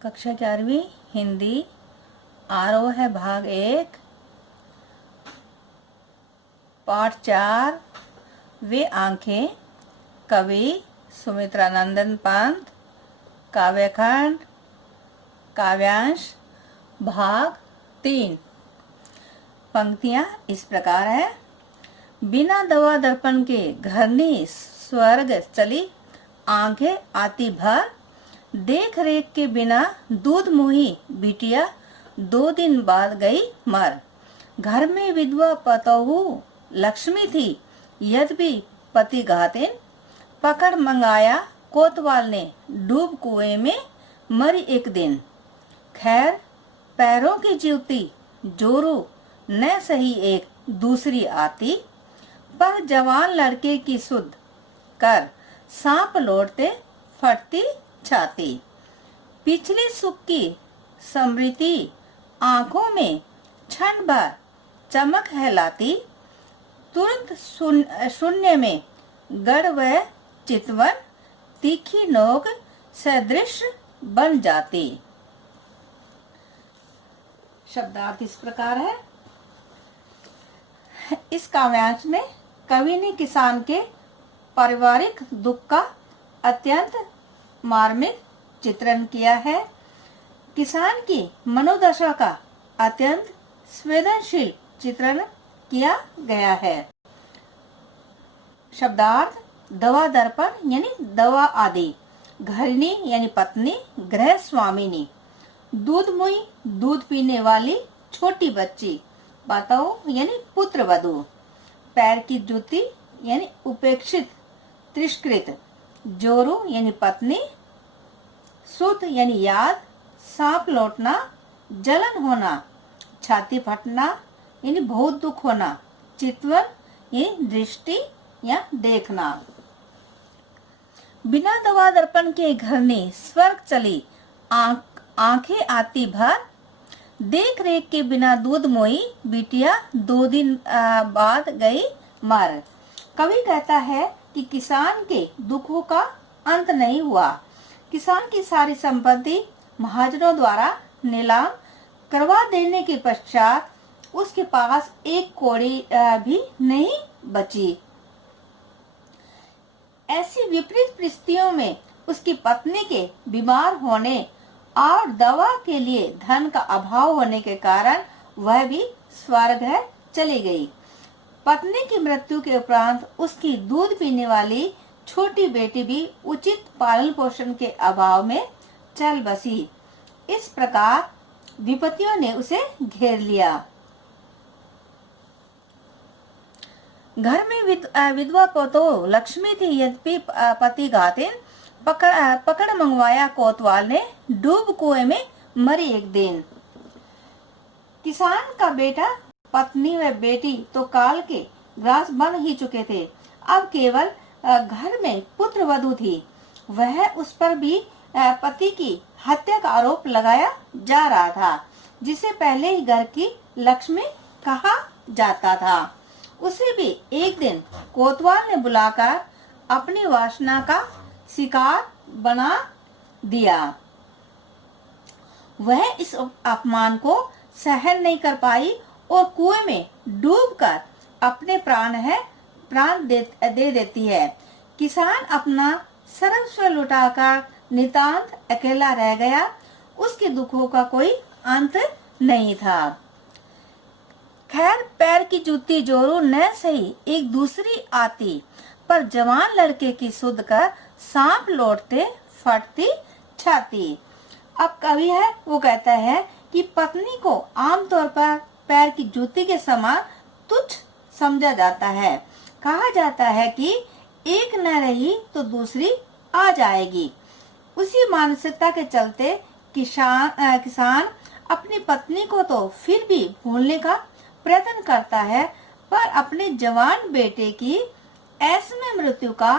कक्षा 11वीं हिंदी आरोह है भाग 1 पाठ 4 वे आंखें। कवि सुमित्रानंदन पंत। काव्यखंड काव्यांश भाग 3। पंक्तियां इस प्रकार है। बिना दवा दर्पण के घरनी स्वर्ग चली, आंखें आती भर। देख रेख के बिना दूध मोही बिटिया, 2 दिन बाद गई मर। घर में विधवा पतोहू लक्ष्मी थी, यद्यपि पति घातिन। पकड़ मंगाया कोतवाल ने, डूब कुएं में मरी एक दिन। खैर पैरों की जूती जोरू न सही एक दूसरी आती, पर जवान लड़के की सुध कर सांप लौटते फटती छाती। पिछली सुख की स्मृति आंखों में क्षण भर चमक है लाती, तुरंत शून्य में गढ़ व चितवन, तीखी नोक सदृश बन जाती। शब्दार्थ इस प्रकार है। इस काव्यांश में कवि ने किसान के पारिवारिक दुख का अत्यंत मार्मिक चित्रण किया है। किसान की मनोदशा का अत्यंत संवेदनशील चित्रण किया गया है। शब्दार्थ दवा दर्पण यानी दवा आदि, घरनी यानी पत्नी, गृह स्वामिनी, दूध मुई दूध पीने वाली छोटी बच्ची, बताओ यानी पुत्र वधू, पैर की जूती यानी उपेक्षित तिरस्कृत, जोरू यानी पत्नी, सुध यानी याद, सांप लौटना, जलन होना, छाती फटना यानी बहुत दुख होना, चितवन यानी दृष्टि या देखना। बिना दवा दर्पण के घरनी स्वर्ग चली, आंखें आती भर। देख रेख के बिना दूध मोई बिटिया, 2 दिन बाद गई मर। कवि कहता है कि किसान के दुखों का अंत नहीं हुआ। किसान की सारी संपत्ति महाजनों द्वारा नीलाम करवा देने के पश्चात उसके पास एक कौड़ी भी नहीं बची। ऐसी विपरीत परिस्थितियों में उसकी पत्नी के बीमार होने और दवा के लिए धन का अभाव होने के कारण वह भी स्वर्ग है चली गई। पत्नी की मृत्यु के उपरांत उसकी दूध पीने वाली छोटी बेटी भी उचित पालन पोषण के अभाव में चल बसी। इस प्रकार विपत्तियों ने उसे घेर लिया। घर में विधवा पतोह लक्ष्मी थी, यद्यपि पति घातिन। पकड़ मंगवाया कोतवाल ने, डूब कुएं में मरी एक दिन। किसान का बेटा, पत्नी व बेटी तो काल के ग्रास बन ही चुके थे। अब केवल घर में पुत्र वधू थी। वह उस पर भी पति की हत्या का आरोप लगाया जा रहा था, जिसे पहले ही घर की लक्ष्मी कहा जाता था। उसे भी एक दिन कोतवाल ने बुलाकर अपनी वासना का शिकार बना दिया। वह इस अपमान को सहन नहीं कर पाई और कुएं में डूबकर अपने प्राण दे देती है। किसान अपना सर्वस्व लुटाकर नितांत अकेला रह गया। उसके दुखों का कोई अंत नहीं था। खैर पैर की जूती जोरू न सही एक दूसरी आती, पर जवान लड़के की सुध कर सांप लौटते फटती छाती। अब कवि है वो कहता है कि पत्नी को आमतौर पर पैर की जूती के समान तुच्छ समझा जाता है। कहा जाता है कि एक न रही तो दूसरी आ जाएगी। उसी मानसिकता के चलते किसान अपनी पत्नी को तो फिर भी भूलने का प्रयत्न करता है, पर अपने जवान बेटे की ऐसे मृत्यु का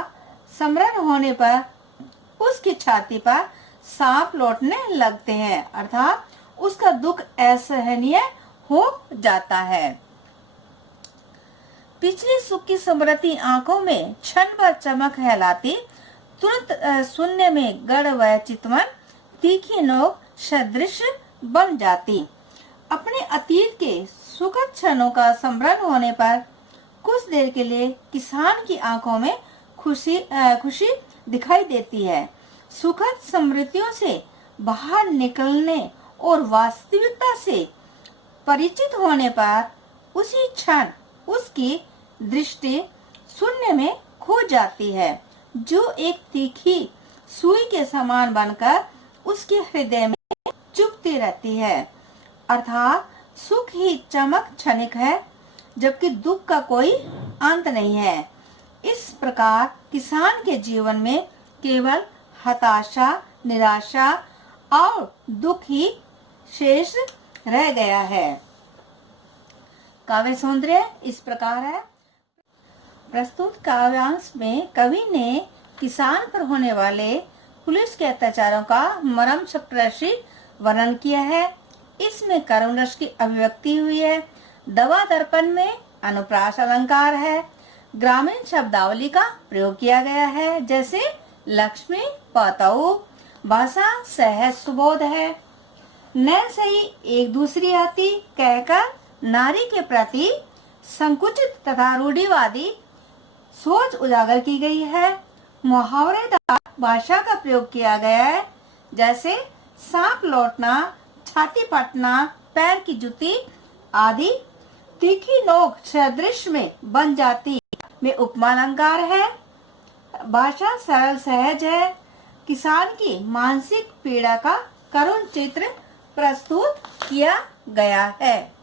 स्मरण होने पर उसकी छाती पर सांप लौटने लगते हैं, अर्थात उसका दुख असहनीय हो जाता है। पिछली सुख की स्मृति आंखों में क्षण भर चमक है लाती, तुरंत शून्य में गढ़ व चितवन, तीखी नोक सदृश बन जाती। अपने अतीत के सुखद क्षणों का स्मरण होने पर कुछ देर के लिए किसान की आंखों में खुशी दिखाई देती है। सुखद स्मृतियों से बाहर निकलने और वास्तविकता से परिचित होने पर उसी क्षण उसकी दृष्टि शून्य में खो जाती है, जो एक तीखी सुई के समान बनकर उसके हृदय में चुभती रहती है। अर्थात सुख ही चमक क्षणिक है, जबकि दुख का कोई अंत नहीं है। इस प्रकार किसान के जीवन में केवल हताशा, निराशा और दुख ही शेष रह गया है। काव्य सौंदर्य इस प्रकार है। प्रस्तुत काव्यांश में कवि ने किसान पर होने वाले पुलिस के अत्याचारों का मर्म स्पर्शी वर्णन किया है। इसमें कर्म रस की अभिव्यक्ति हुई है। दवा दर्पण में अनुप्रास अलंकार है। ग्रामीण शब्दावली का प्रयोग किया गया है, जैसे लक्ष्मी, पतऊ। भाषा सहज सुबोध है। न सही एक दूसरी आती कहकर नारी के प्रति संकुचित तथा रूढ़िवादी सोच उजागर की गई है। मुहावरेदार भाषा का प्रयोग किया गया है, जैसे सांप लौटना, छाती पटना, पैर की जुती आदि। तीखी नोक सदृश में बन जाती में उपमा अलंकार है। भाषा सरल सहज है। किसान की मानसिक पीड़ा का करुण चित्र प्रस्तुत किया गया है।